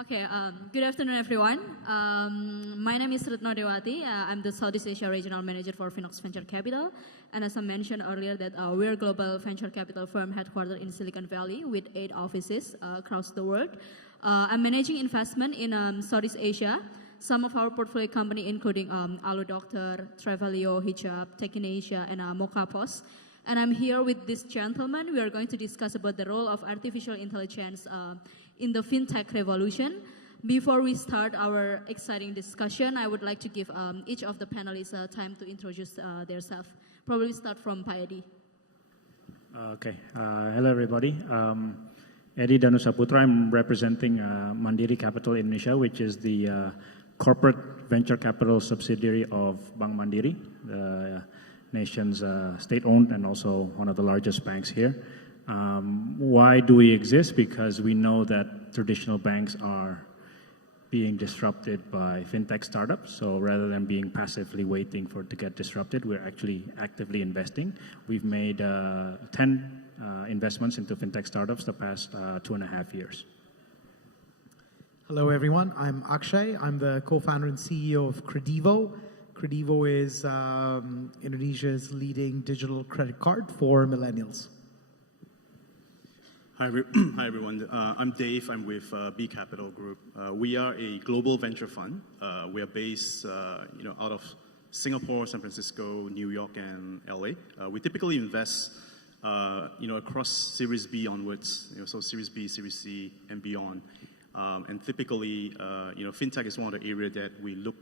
Okay, good afternoon, everyone. My name is Retno Dewati. I'm the Southeast Asia Regional Manager for Fenox Venture Capital. And as I mentioned earlier, that we're a global venture capital firm headquartered in Silicon Valley with 8 offices across the world. I'm managing investment in Southeast Asia. Some of our portfolio company, including Alu Doctor, Travelio, Hijab, Tech in Asia, and Mokapos. And I'm here with this gentleman. We are going to discuss about the role of artificial intelligence in the fintech revolution. Before we start our exciting discussion, I would like to give each of the panelists time to introduce themselves. Probably start from Eddi. Okay. Hello, everybody. Eddi Danusaputro. I'm representing Mandiri Capital Indonesia, which is the corporate venture capital subsidiary of Bank Mandiri, the nation's state-owned and also one of the largest banks here. Why do we exist? Because we know that traditional banks are being disrupted by fintech startups. So rather than being passively waiting for it to get disrupted, we're actually actively investing. We've made 10 investments into fintech startups the past 2.5 years. Hello, everyone. I'm Akshay. I'm the co-founder and CEO of Kredivo. Kredivo is Indonesia's leading digital credit card for millennials. Hi everyone. I'm Dave. I'm with B Capital Group. We are a global venture fund. We are based, out of Singapore, San Francisco, New York, and LA. We typically invest, across Series B onwards. So Series B, Series C, and beyond. And typically, fintech is one of the areas that we look,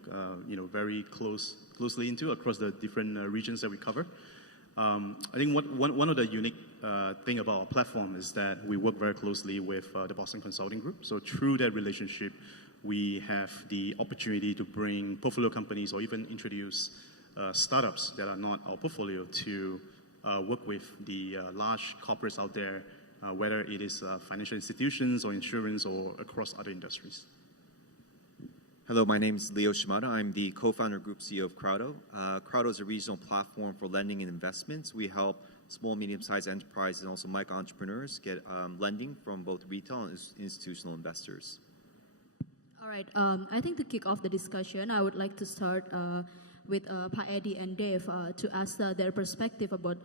very closely into across the different regions that we cover. I think one of the unique thing about our platform is that we work very closely with the Boston Consulting Group. So through that relationship, we have the opportunity to bring portfolio companies or even introduce startups that are not our portfolio to work with the large corporates out there, whether it is financial institutions or insurance or across other industries. Hello, my name is Shimada. I'm the co-founder group CEO of Crowdo. Crowdo is a regional platform for lending and investments. We help small, medium-sized enterprises and also micro entrepreneurs get lending from both retail and institutional investors. All right. I think to kick off the discussion, I would like to start with Eddi and Dave to ask their perspective about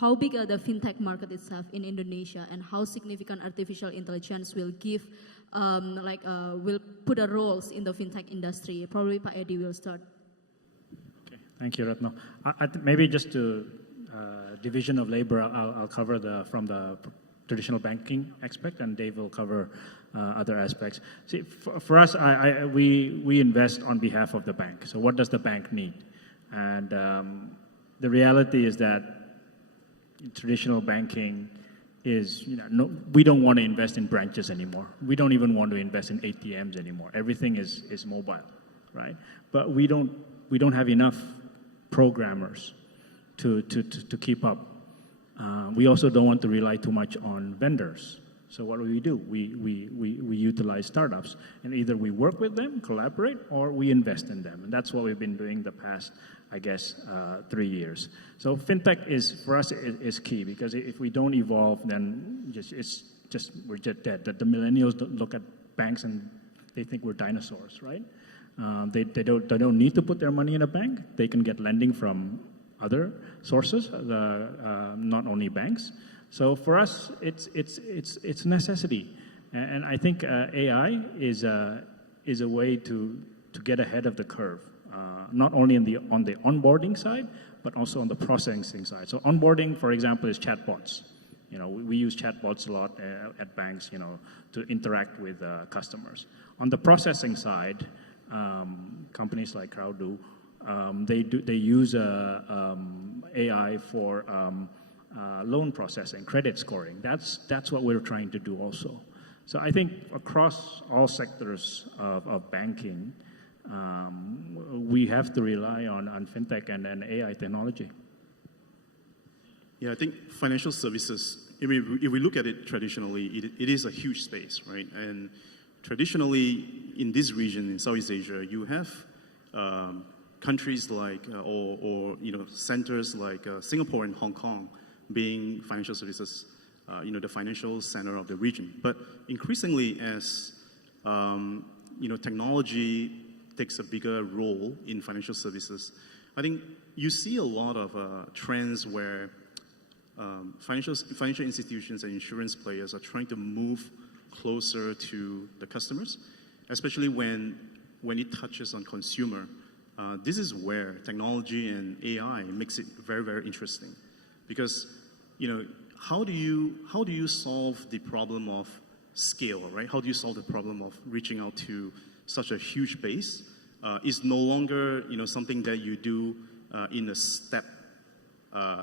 how big the fintech market itself in Indonesia and how significant artificial intelligence will give, will put a roles in the fintech industry. Probably Eddi will start. Okay, thank you, Retno. Maybe just to division of labor, I'll cover from the traditional banking aspect, and Dave will cover other aspects. See, for us, we invest on behalf of the bank. So what does the bank need? And the reality is that traditional banking is, we don't want to invest in branches anymore. We don't even want to invest in ATMs anymore. Everything is mobile, right? But we don't have enough programmers to keep up. We also don't want to rely too much on vendors. So what do? We utilize startups, and either we work with them, collaborate, or we invest in them. And that's what we've been doing the past, 3 years. So fintech for us is key, because if we don't evolve, then we're just dead. The millennials don't look at banks and they think we're dinosaurs, right? They don't need to put their money in a bank. They can get lending from other sources, not only banks. So for us, it's a necessity, and I think AI is a way to get ahead of the curve, not only on the onboarding side, but also on the processing side. So onboarding, for example, is chatbots. We use chatbots a lot at banks, to interact with customers. On the processing side, companies like Crowdo, they use AI for loan processing, credit scoring. That's what we're trying to do also. So I think across all sectors of banking, we have to rely on fintech and AI technology. Yeah, I think financial services, if we look at it traditionally, it is a huge space, right? And traditionally, in this region, in Southeast Asia, you have countries like, or centers like Singapore and Hong Kong being financial services, the financial center of the region. But increasingly, as technology takes a bigger role in financial services, I think you see a lot of trends where financial institutions and insurance players are trying to move closer to the customers, especially when it touches on consumer. This is where technology and AI makes it very, very interesting, because how do you solve the problem of scale, right? How do you solve the problem of reaching out to such a huge base? Is no longer something that you do in a step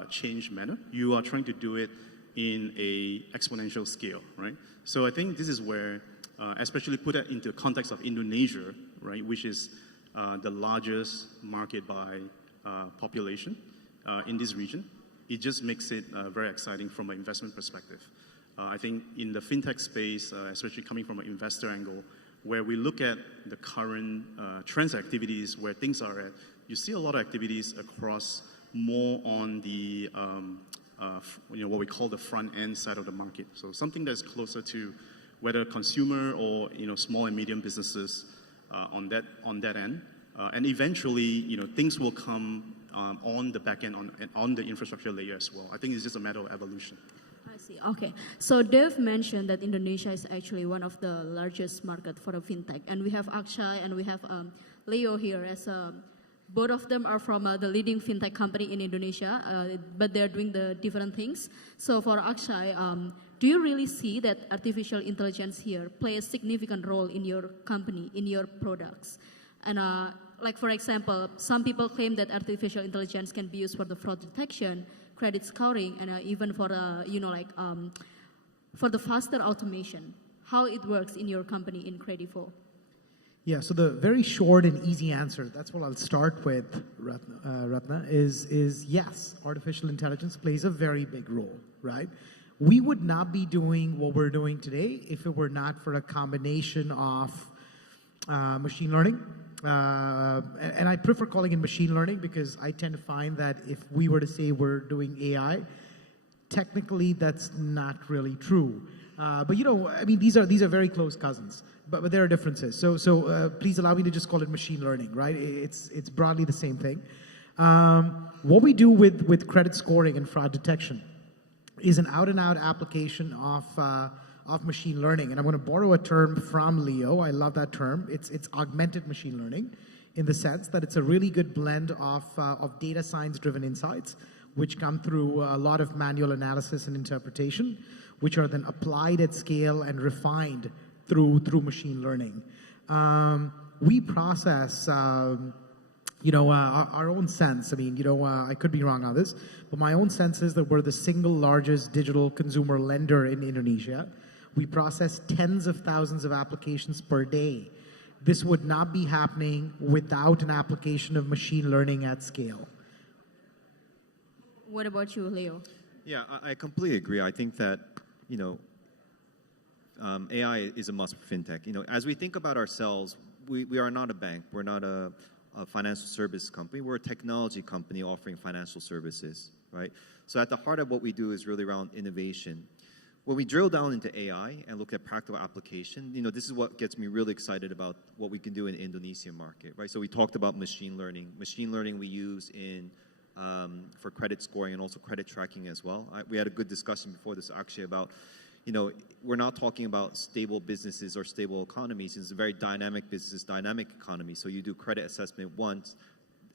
change manner. You are trying to do it in a exponential scale, right? So I think this is where, especially put it into the context of Indonesia, right, which is the largest market by population in this region, it just makes it very exciting from an investment perspective. I think in the fintech space, especially coming from an investor angle, where we look at the current trends activities, where things are at, you see a lot of activities across more on the what we call the front end side of the market. So something that's closer to whether consumer or small and medium businesses on that end, and eventually things will come on the back end on the infrastructure layer as well. I think it's just a matter of evolution. I see. Okay. So Dev mentioned that Indonesia is actually one of the largest market for the fintech, and we have Akshay and we have Leo here as both of them are from the leading fintech company in Indonesia, but they're doing the different things. So for Akshay, do you really see that artificial intelligence here play a significant role in your company, in your products? And like for example, some people claim that artificial intelligence can be used for the fraud detection, credit scoring, and even for for the faster automation. How it works in your company in Kredivo? Yeah, so the very short and easy answer, that's what I'll start with, Retno, is yes, artificial intelligence plays a very big role, right? We would not be doing what we're doing today if it were not for a combination of machine learning. And I prefer calling it machine learning because I tend to find that if we were to say we're doing AI, technically that's not really true. But I mean, these are very close cousins, but there are differences. So please allow me to just call it machine learning, right? It's broadly the same thing. What we do with credit scoring and fraud detection is an out-and-out application of machine learning. And I'm going to borrow a term from Leo. I love that term. It's augmented machine learning in the sense that it's a really good blend of data science-driven insights, which come through a lot of manual analysis and interpretation, which are then applied at scale and refined through machine learning. We process our own sense. I mean, I could be wrong on this, but my own sense is that we're the single largest digital consumer lender in Indonesia. We process tens of thousands of applications per day. This would not be happening without an application of machine learning at scale. What about you, Leo? Yeah, I completely agree. I think that, AI is a must for fintech. As we think about ourselves, we are not a bank. We're not a financial service company. We're a technology company offering financial services, right? So at the heart of what we do is really around innovation. When we drill down into AI and look at practical application, this is what gets me really excited about what we can do in the Indonesian market, right? So we talked about machine learning. Machine learning we use for credit scoring and also credit tracking as well. We had a good discussion before this actually about, we're not talking about stable businesses or stable economies. It's a very dynamic business, dynamic economy. So you do credit assessment once.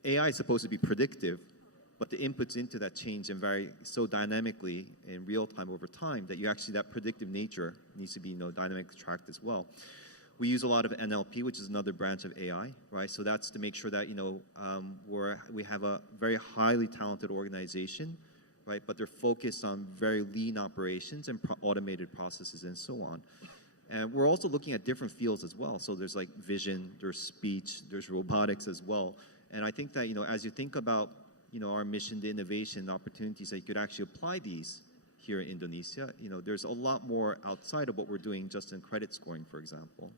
AI is supposed to be predictive, but the inputs into that change and vary so dynamically in real time over time that that predictive nature needs to be dynamically tracked as well. We use a lot of NLP, which is another branch of AI, right? So that's to make sure that we have a very highly talented organization, right? But they're focused on very lean operations and automated processes and so on. And we're also looking at different fields as well. So there's like vision, there's speech, there's robotics as well. And I think that as you think about our mission, the innovation, the opportunities that you could actually apply these here in Indonesia, there's a lot more outside of what we're doing just in credit scoring, for example.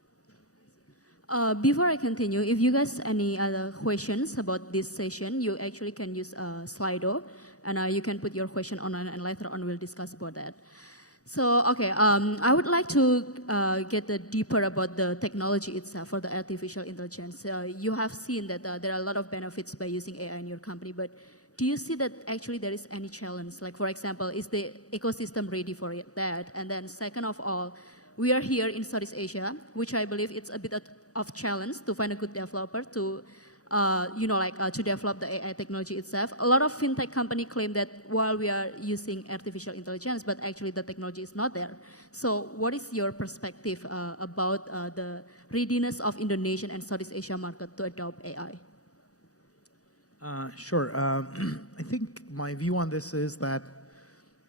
Before I continue, if you guys any other questions about this session, you actually can use Slido, and you can put your question on, and later on we'll discuss about that. So, okay, I would like to get deeper about the technology itself for the artificial intelligence. You have seen that there are a lot of benefits by using AI in your company, but do you see that actually there is any challenge? Like, for example, is the ecosystem ready for that? And then second of all, we are here in Southeast Asia, which I believe it's a bit of challenge to find a good developer to to develop the AI technology itself. A lot of fintech companies claim that while we are using artificial intelligence, but actually the technology is not there. So what is your perspective about the readiness of Indonesian and Southeast Asia market to adopt AI? Sure. I think my view on this is that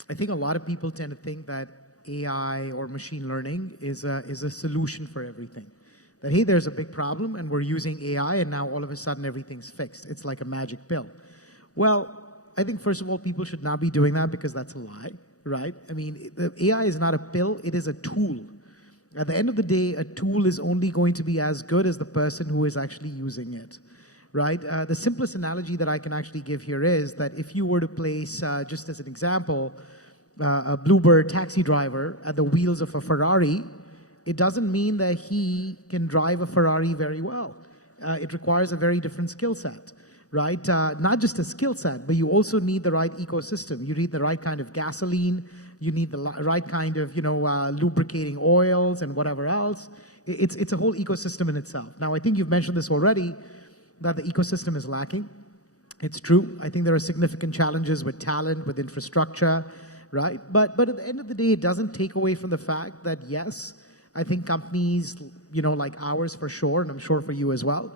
I think a lot of people tend to think that AI or machine learning is a solution for everything. That, hey, there's a big problem and we're using AI and now all of a sudden everything's fixed. It's like a magic pill. Well, I think first of all, people should not be doing that because that's a lie, right? I mean, the AI is not a pill, it is a tool. At the end of the day, a tool is only going to be as good as the person who is actually using it, right? The simplest analogy that I can actually give here is that if you were to place, just as an example, a Bluebird taxi driver at the wheels of a Ferrari, it doesn't mean that he can drive a Ferrari very well. It requires a very different skill set, right? Not just a skill set, but you also need the right ecosystem. You need the right kind of gasoline. You need the right kind of, lubricating oils and whatever else. It's a whole ecosystem in itself. Now, I think you've mentioned this already, that the ecosystem is lacking. It's true. I think there are significant challenges with talent, with infrastructure, right? But at the end of the day, it doesn't take away from the fact that, yes, I think companies, like ours for sure, and I'm sure for you as well,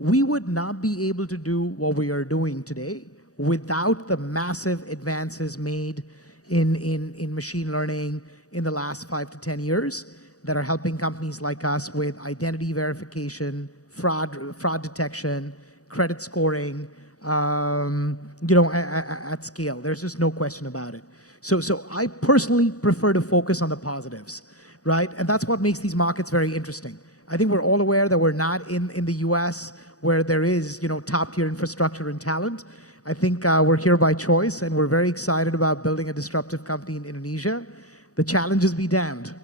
we would not be able to do what we are doing today without the massive advances made in machine learning in the last 5 to 10 years that are helping companies like us with identity verification, fraud detection, credit scoring, at scale. There's just no question about it. So I personally prefer to focus on the positives. Right? And that's what makes these markets very interesting. I think we're all aware that we're not in the US where there is, top-tier infrastructure and talent. I think we're here by choice, and we're very excited about building a disruptive company in Indonesia. The challenges be damned.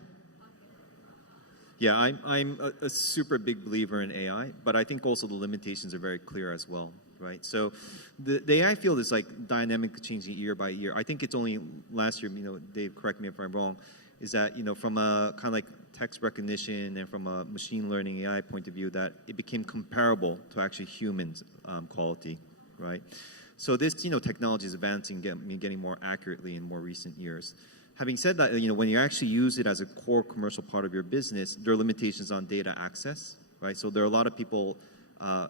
Yeah, I'm a super big believer in AI, but I think also the limitations are very clear as well, right? So the AI field is like dynamically changing year by year. I think it's only last year, Dave, correct me if I'm wrong, is that, from a kind of like text recognition and from a machine learning AI point of view, that it became comparable to actually humans quality, right? So this, technology is advancing, getting more accurately in more recent years. Having said that, when you actually use it as a core commercial part of your business, there are limitations on data access, right? So there are a lot of people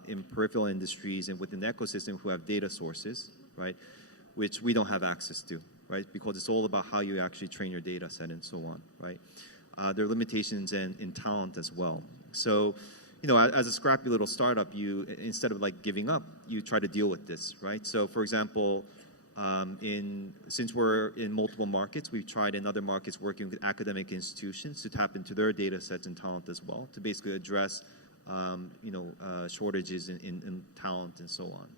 in peripheral industries and within the ecosystem who have data sources, right, which we don't have access to. Right? Because it's all about how you actually train your data set and so on, right? There are limitations in talent as well. So, as a scrappy little startup, you, instead of like giving up, you try to deal with this, right? So, for example, since we're in multiple markets, we've tried in other markets working with academic institutions to tap into their data sets and talent as well, to basically address, shortages in talent and so on.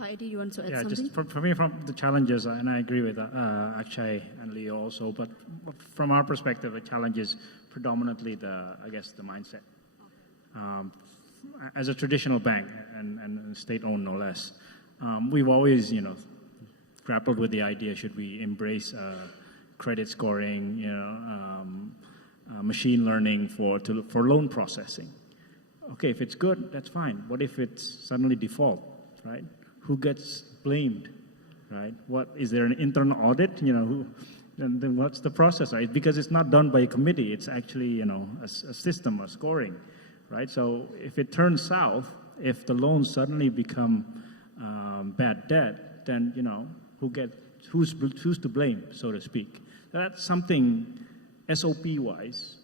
Eddi, you want to add something? Just for me, from the challenges, and I agree with Akshay and Leo also, but from our perspective, the challenge is predominantly the mindset. As a traditional bank and state-owned no less, we've always, grappled with the idea, should we embrace credit scoring, machine learning for loan processing? Okay, if it's good, that's fine. What if it's suddenly default, right? Who gets blamed, right? What is there an internal audit? Then what's the process, right? Because it's not done by a committee. It's actually a system, a scoring, right? So if it turns south, if the loans suddenly become bad debt, then who's to blame, so to speak? That's something SOP-wise,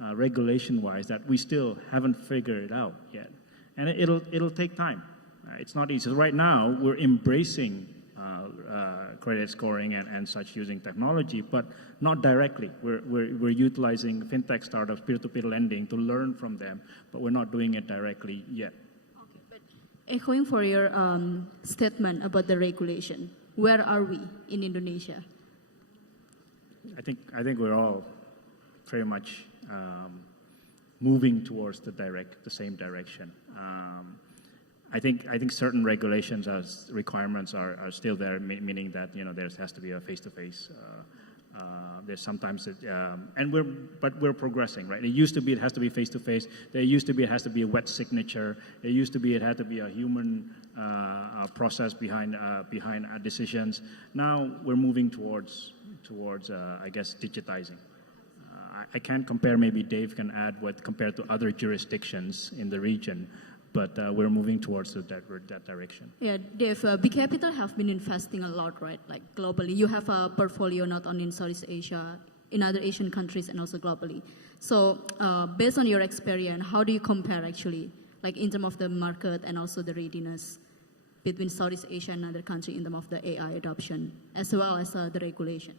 regulation-wise, that we still haven't figured out yet, and it'll take time. It's not easy. So right now, we're embracing credit scoring and such using technology, but not directly. We're utilizing fintech startups, peer-to-peer lending to learn from them, but we're not doing it directly yet. Okay, but echoing for your statement about the regulation, where are we in Indonesia? I think we're all pretty much moving towards the same direction. I think certain regulations as requirements are still there, meaning that there has to be a face-to-face. There's sometimes, but we're progressing, right? It used to be it has to be face-to-face. There used to be it has to be a wet signature. There used to be it had to be a human process behind decisions. Now we're moving towards I guess digitizing. I can't compare. Maybe Dave can add what compared to other jurisdictions in the region. But we're moving towards that direction. Yeah, Dave, B Capital have been investing a lot, right? Like globally, you have a portfolio not only in Southeast Asia, in other Asian countries, and also globally. So, based on your experience, how do you compare actually, like in terms of the market and also the readiness between Southeast Asia and other countries in terms of the AI adoption, as well as the regulation?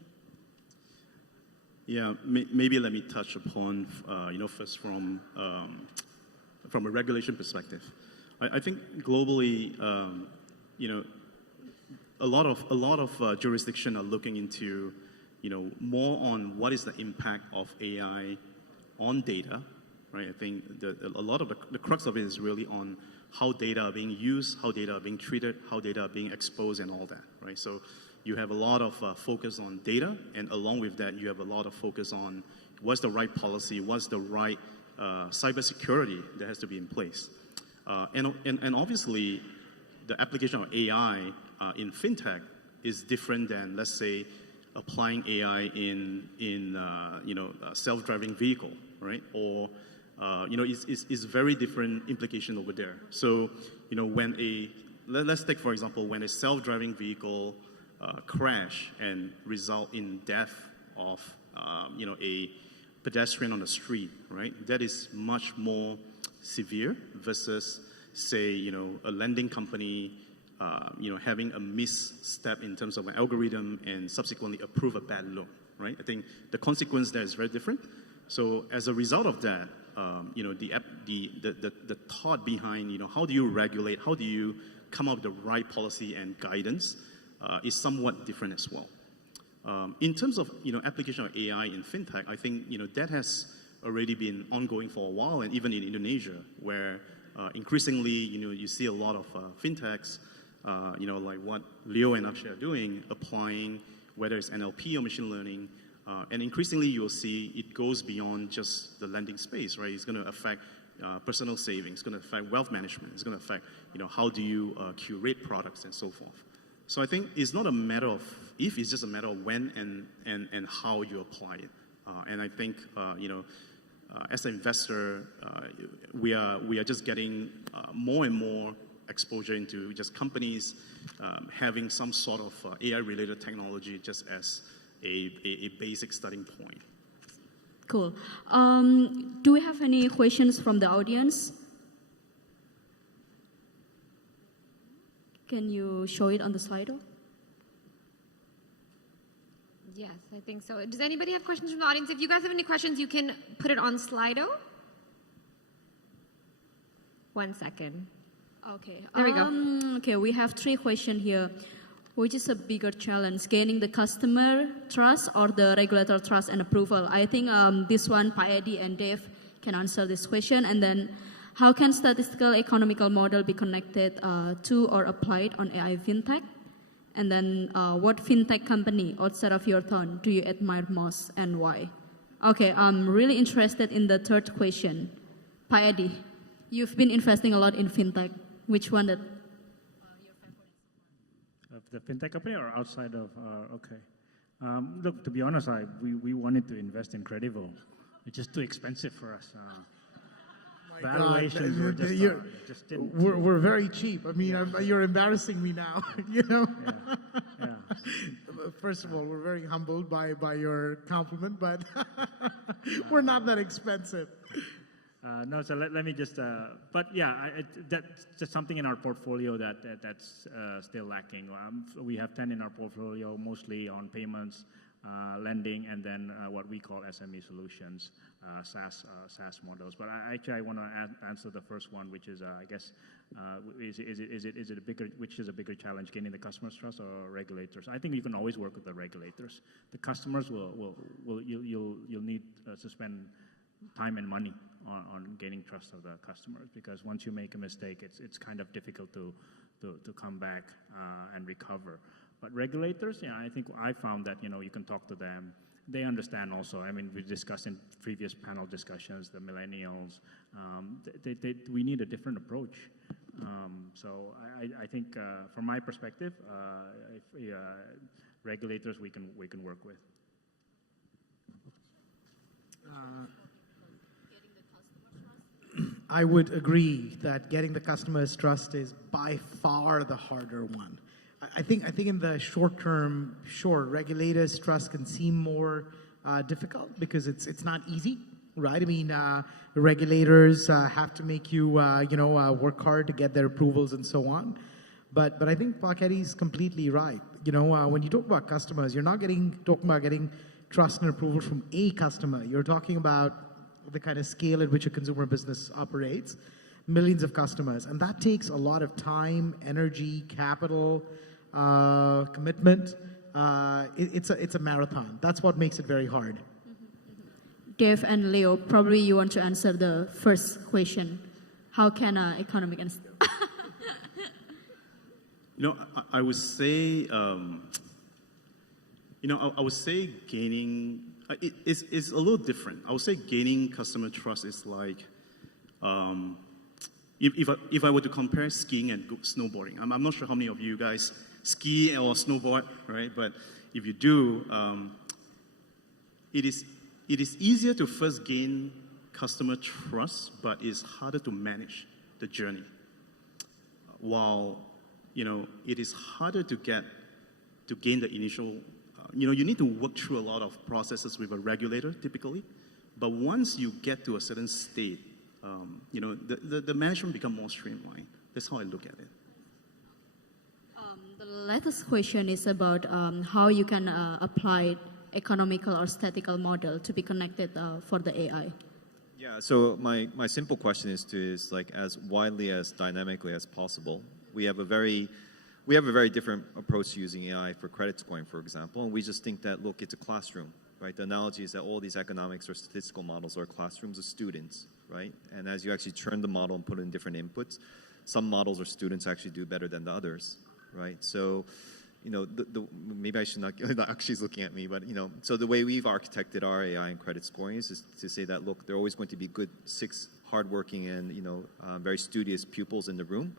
Yeah, maybe let me touch upon, first from a regulation perspective. I think globally, a lot of jurisdictions are looking into, more on what is the impact of AI on data, right? I think a lot of the crux of it is really on how data are being used, how data are being treated, how data are being exposed, and all that, right? So you have a lot of focus on data, and along with that, you have a lot of focus on what's the right policy, what's the right cybersecurity that has to be in place. And obviously, the application of AI in fintech is different than, let's say, applying AI in a self-driving vehicle, right? Or it's very different implication over there. So when let's take for example, when a self-driving vehicle crash and result in death of a pedestrian on the street, right? That is much more severe versus, say, a lending company, having a misstep in terms of an algorithm and subsequently approve a bad loan, right? I think the consequence there is very different. So as a result of that, the thought behind, how do you regulate, how do you come up with the right policy and guidance is somewhat different as well. In terms of application of AI in fintech, I think that has already been ongoing for a while, and even in Indonesia, where increasingly you see a lot of fintechs, like what Leo and Akshay are doing, applying whether it's NLP or machine learning, and increasingly you'll see it goes beyond just the lending space, right? It's going to affect personal savings, it's going to affect wealth management, it's going to affect how do you curate products and so forth. So I think it's not a matter of if, it's just a matter of when and how you apply it. And I think, as an investor, we are just getting more and more exposure into just companies having some sort of AI-related technology just as a basic starting point. Cool. Do we have any questions from the audience? Can you show it on the slide? Yes, I think so. Does anybody have questions from the audience? If you guys have any questions, you can put it on Slido. 1 second. Okay. There we go. Okay, we have 3 questions here. Which is a bigger challenge, gaining the customer trust or the regulator trust and approval? I think this one, Eddi and Dave can answer this question. And then, how can statistical economical model be connected to or applied on AI fintech? And then, what fintech company outside of your town do you admire most and why? Okay, I'm really interested in the third question. Eddi, you've been investing a lot in fintech. Which one that? Of the fintech company or outside of? Okay. Look, to be honest, we wanted to invest in Kredivo. It's just too expensive for us. Valuations were just didn't. We're very cheap. I mean, you're embarrassing me now. Yeah. First of all, we're very humbled by your compliment, but we're not that expensive. No, so let me just. But yeah, that's just something in our portfolio that's still lacking. We have 10 in our portfolio, mostly on payments, lending, and then what we call SME solutions, SaaS models. But I want to answer the first one, which is I guess Is it a bigger, which is a bigger challenge, gaining the customers' trust or regulators? I think you can always work with the regulators. The customers you'll need to spend time and money on gaining trust of the customers, because once you make a mistake, it's kind of difficult to come back and recover. But regulators, yeah, I think I found that, you can talk to them. They understand also. I mean, we discussed in previous panel discussions, the millennials, we need a different approach. So I think from my perspective, regulators we can work with. I would agree that getting the customer's trust is by far the harder one. I think in the short term, sure, regulators' trust can seem more difficult because it's not easy, right? I mean, regulators have to make you work hard to get their approvals and so on. But I think Pak Eddi's completely right. When you talk about customers, you're not talking about getting trust and approval from a customer. You're talking about the kind of scale at which a consumer business operates, millions of customers, and that takes a lot of time, energy, capital, commitment. It's a marathon. That's what makes it very hard. Dave and Leo, probably you want to answer the first question. How can economic and I would say, I would say gaining. It's a little different. I would say gaining customer trust is like, if I were to compare skiing and snowboarding, I'm not sure how many of you guys ski or snowboard, right? But if you do, it is easier to first gain customer trust, but it's harder to manage the journey. While it is harder to gain the initial. You need to work through a lot of processes with a regulator typically, but once you get to a certain state, the management become more streamlined. That's how I look at it. The latest question is about how you can apply economical or statistical model to be connected for the AI. Yeah, so my simple question is like as widely as dynamically as possible. We have a very different approach to using AI for credit scoring, for example, and we just think that, look, it's a classroom, right? The analogy is that all these economics or statistical models are classrooms of students, right? And as you actually turn the model and put in different inputs, some models or students actually do better than the others, right? So, maybe I should not, Akshay's looking at me, but, so the way we've architected our AI and credit scoring is to say that, look, there are always going to be good 6 hardworking and, very studious pupils in the room.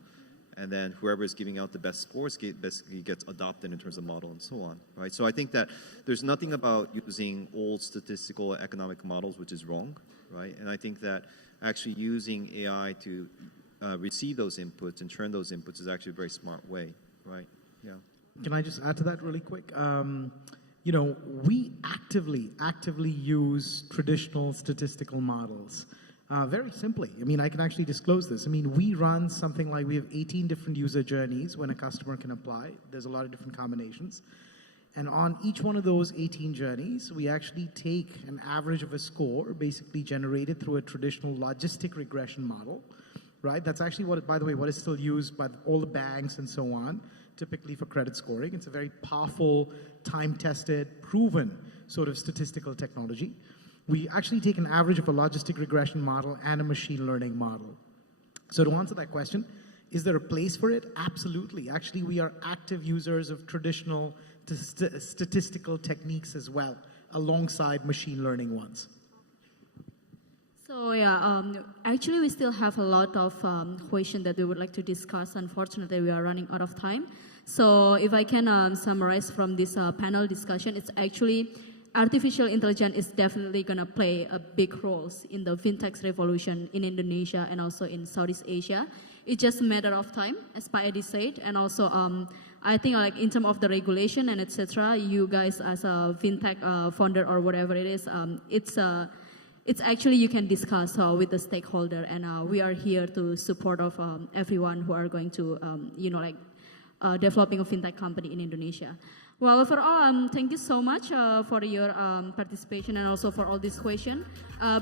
And then whoever is giving out the best scores basically gets adopted in terms of model and so on, right? So I think that there's nothing about using old statistical economic models which is wrong, right? And I think that actually using AI to receive those inputs and turn those inputs is actually a very smart way, right? Yeah. Can I just add to that really quick? We actively use traditional statistical models. Very simply, I can actually disclose this. We run something like, we have 18 different user journeys when a customer can apply. There's a lot of different combinations. And on each one of those 18 journeys, we actually take an average of a score, basically generated through a traditional logistic regression model, right? That's actually what is still used by all the banks and so on, typically for credit scoring. It's a very powerful, time-tested, proven sort of statistical technology. We actually take an average of a logistic regression model and a machine learning model. So to answer that question, is there a place for it? Absolutely. Actually, we are active users of traditional statistical techniques as well, alongside machine learning ones. So yeah, actually we still have a lot of questions that we would like to discuss. Unfortunately, we are running out of time. So if I can summarize from this panel discussion, it's actually artificial intelligence is definitely going to play a big role in the fintech revolution in Indonesia and also in Southeast Asia. It's just a matter of time, as Pak Eddi said, and also I think like in terms of the regulation and etc. You guys as a fintech founder or whatever it is, it's actually you can discuss with the stakeholder, and we are here to support of everyone who are going to developing a fintech company in Indonesia. Well, overall, thank you so much for your participation and also for all this question.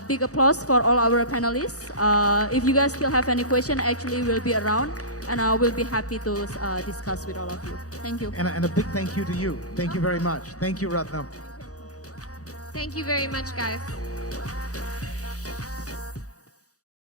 Big applause for all our panelists. If you guys still have any question, actually we'll be around and we'll be happy to discuss with all of you. Thank you. And a big thank you to you. Thank you very much. Thank you, Retno. Thank you very much, guys.